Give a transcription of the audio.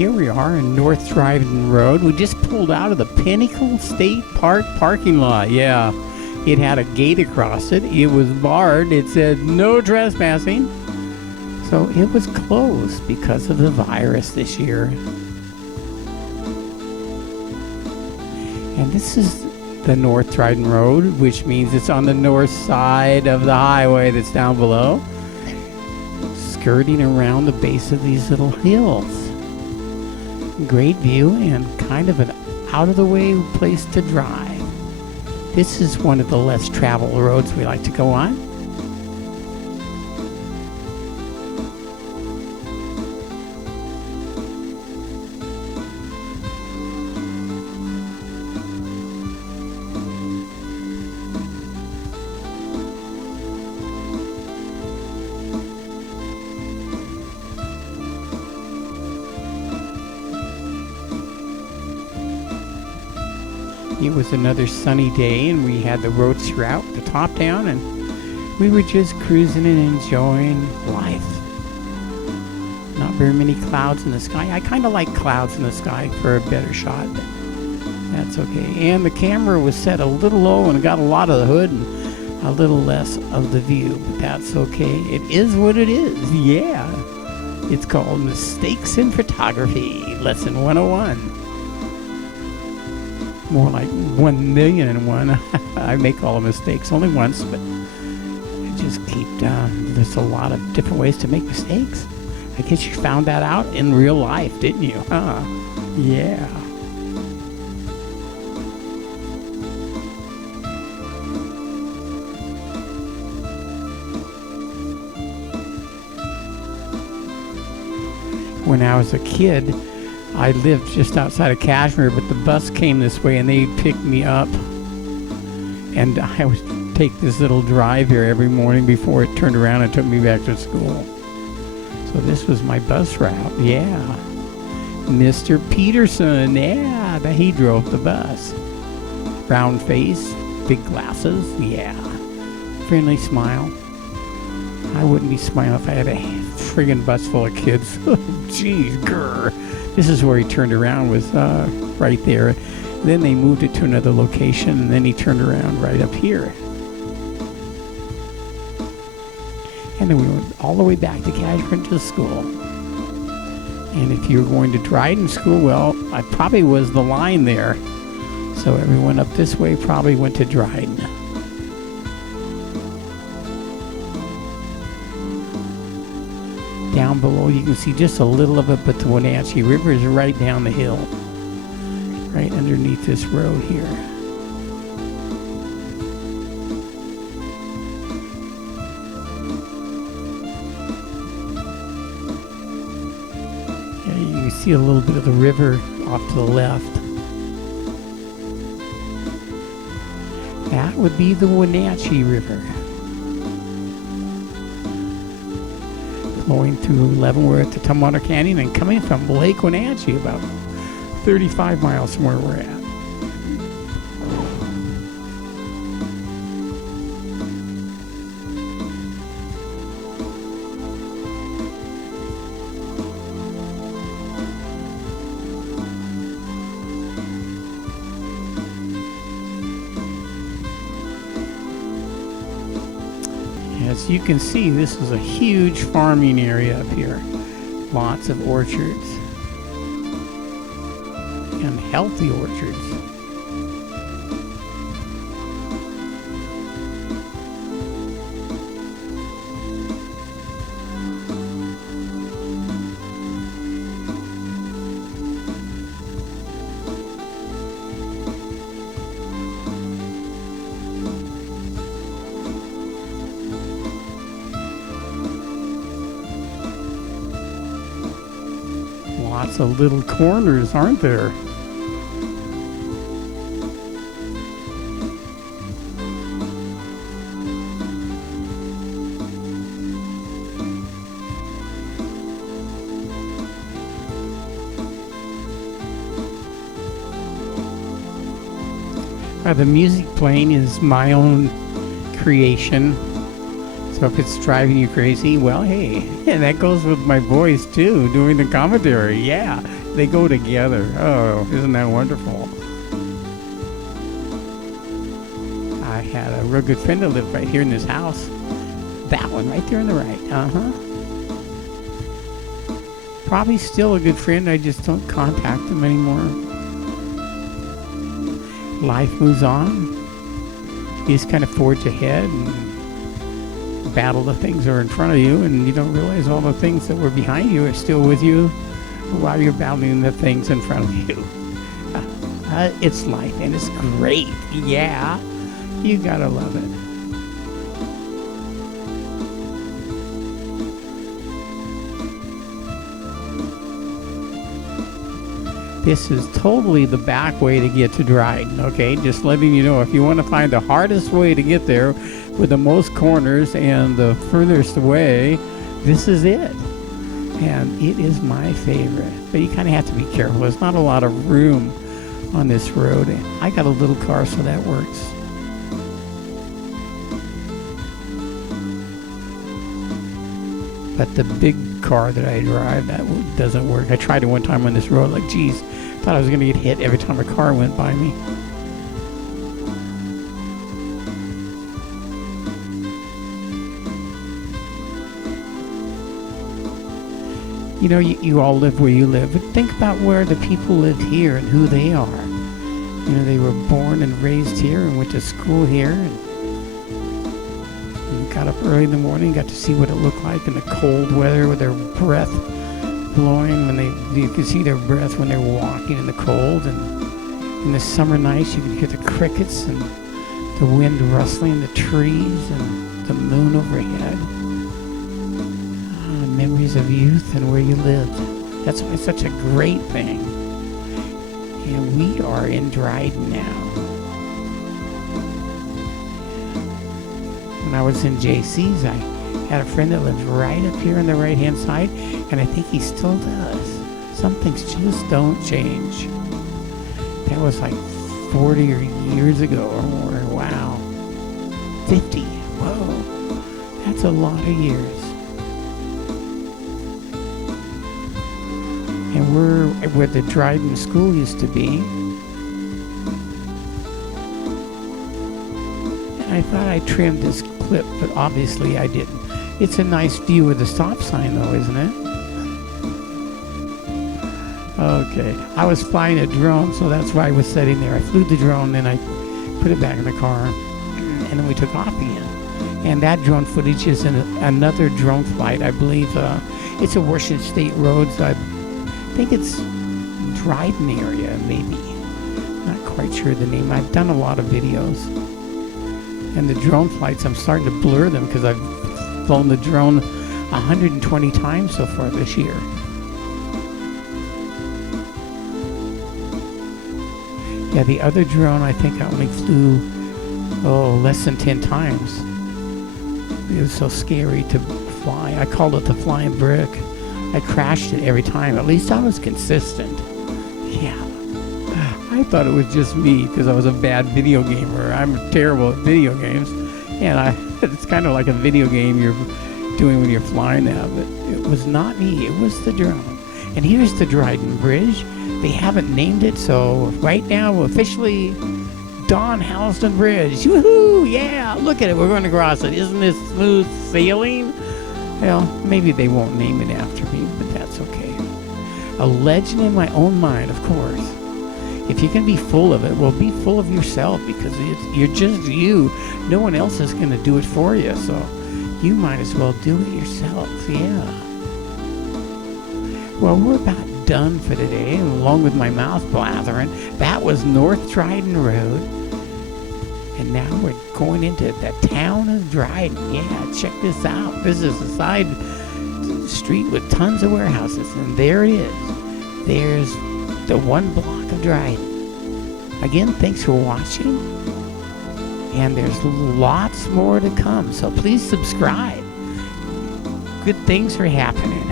Here we are in North Dryden Road. We just pulled out of the Pinnacle State Park parking lot. Yeah, it had a gate across it. It was barred. It said no trespassing. So it was closed because of the virus this year. And this is the North Dryden Road, which means it's on the north side of the highway that's down below, skirting around the base of these little hills. Great view and kind of an out-of-the-way place to drive. This is one of the less traveled roads we like to go on. It was another sunny day, and we had the roads throughout, the top down, and we were just cruising and enjoying life. Not very many clouds in the sky. I kind of like clouds in the sky for a better shot, but that's okay. And the camera was set a little low and got a lot of the hood and a little less of the view, but that's okay. It is what it is, yeah. It's called Mistakes in Photography, Lesson 101. More like 1,000,001. I make all the mistakes only once, but I just keep down. There's a lot of different ways to make mistakes. I guess you found that out in real life, didn't you? Huh? Yeah. When I was a kid, I lived just outside of CASHMERE, but the bus came this way and they picked me up. And I would take this little drive here every morning before it turned around and took me back to school. So this was my bus route, yeah. Mr. Peterson, yeah, he drove the bus. Round face, big glasses, yeah. Friendly smile. I wouldn't be smiling if I had a friggin' bus full of kids. Jeez, grr. This is where he turned around, was right there. Then they moved it to another location, and then he turned around right up here. And then we went all the way back to CASHMERE to school. And if you were going to Dryden School, well, I probably was the line there. So everyone up this way probably went to Dryden. Down below you can see just a little of it, but the WENATCHEE River is right down the hill, right underneath this road here. Yeah, you can see a little bit of the river off to the left. That would be the WENATCHEE River. Going through Leavenworth at the Tumwater Canyon and coming from Lake Wenatchee, about 35 miles from where we're at. As you can see, this is a huge farming area up here. Lots of orchards. And healthy orchards. Lots of little corners, aren't there? The music playing is my own creation. So if it's driving you crazy, well, hey, that goes with my voice too, doing the commentary. Yeah, They go together. Oh, isn't that wonderful? I had a real good friend that lived right here in this house. That one right there on the right. Probably still a good friend. I just don't contact him anymore. Life moves on. You just kind of forge ahead and battle the things that are in front of you, and you don't realize all the things that were behind you are still with you while you're battling the things in front of you. It's life, and it's great. Yeah, you gotta love it. This is totally the back way to get to Dryden, okay? Just letting you know, if you want to find the hardest way to get there with the most corners and the furthest way, this is it. And it is my favorite. But you kind of have to be careful. There's not a lot of room on this road. I got a little car, so that works. But the big car that I drive, that doesn't work. I tried it one time on this road, like, geez, thought I was going to get hit every time a car went by me. You know, you all live where you live, but think about where the people live here and who they are. You know, they were born and raised here and went to school here, and got up early in the morning, got to see what it looked like in the cold weather with their breath blowing when you could see their breath when they're walking in the cold, and in the summer nights you could hear the crickets and the wind rustling the trees and the moon overhead. Memories of youth and where you lived. That's why it's such a great thing. And we are in Dryden now. When I was in JC's, I had a friend that lived right up here on the right-hand side, and I think he still does. Some things just don't change. That was like 40 years ago or more. Wow. 50. Whoa. That's a lot of years. And we're where the Dryden School used to be. And I thought I trimmed this clip, but obviously I didn't. It's a nice view of the stop sign though, isn't it? Okay. I was flying a drone, so that's why I was sitting there. I flew the drone, then I put it back in the car, and then we took off again. And that drone footage is in another drone flight. I believe it's a Washington State road, so I think it's Dryden area, maybe. Not quite sure the name. I've done a lot of videos. And the drone flights, I'm starting to blur them because I've flown the drone 120 times so far this year. Yeah, the other drone I think I only flew, less than 10 times. It was so scary to fly. I called it the flying brick. I crashed it every time. At least I was consistent. Yeah. I thought it was just me because I was a bad video gamer. I'm terrible at video games. And it's kind of like a video game you're doing when you're flying now. But it was not me. It was the drone. And here's the Dryden Bridge. They haven't named it, so right now officially Don Halston Bridge. Woohoo! Yeah! Look at it. We're going to cross it. Isn't this smooth sailing? Well, maybe they won't name it after me, but that's okay. A legend in my own mind, of course. If you can be full of it, well, be full of yourself, because you're just you. No one else is going to do it for you, so you might as well do it yourself. Yeah. Well, we're about done for today, and along with my mouth blathering, that was North Dryden Road. And now we're going into the town of Dryden. Yeah, check this out. This is a side street with tons of warehouses. And there it is. There's the one block of Dryden. Again, thanks for watching. And there's lots more to come. So please subscribe. Good things are happening.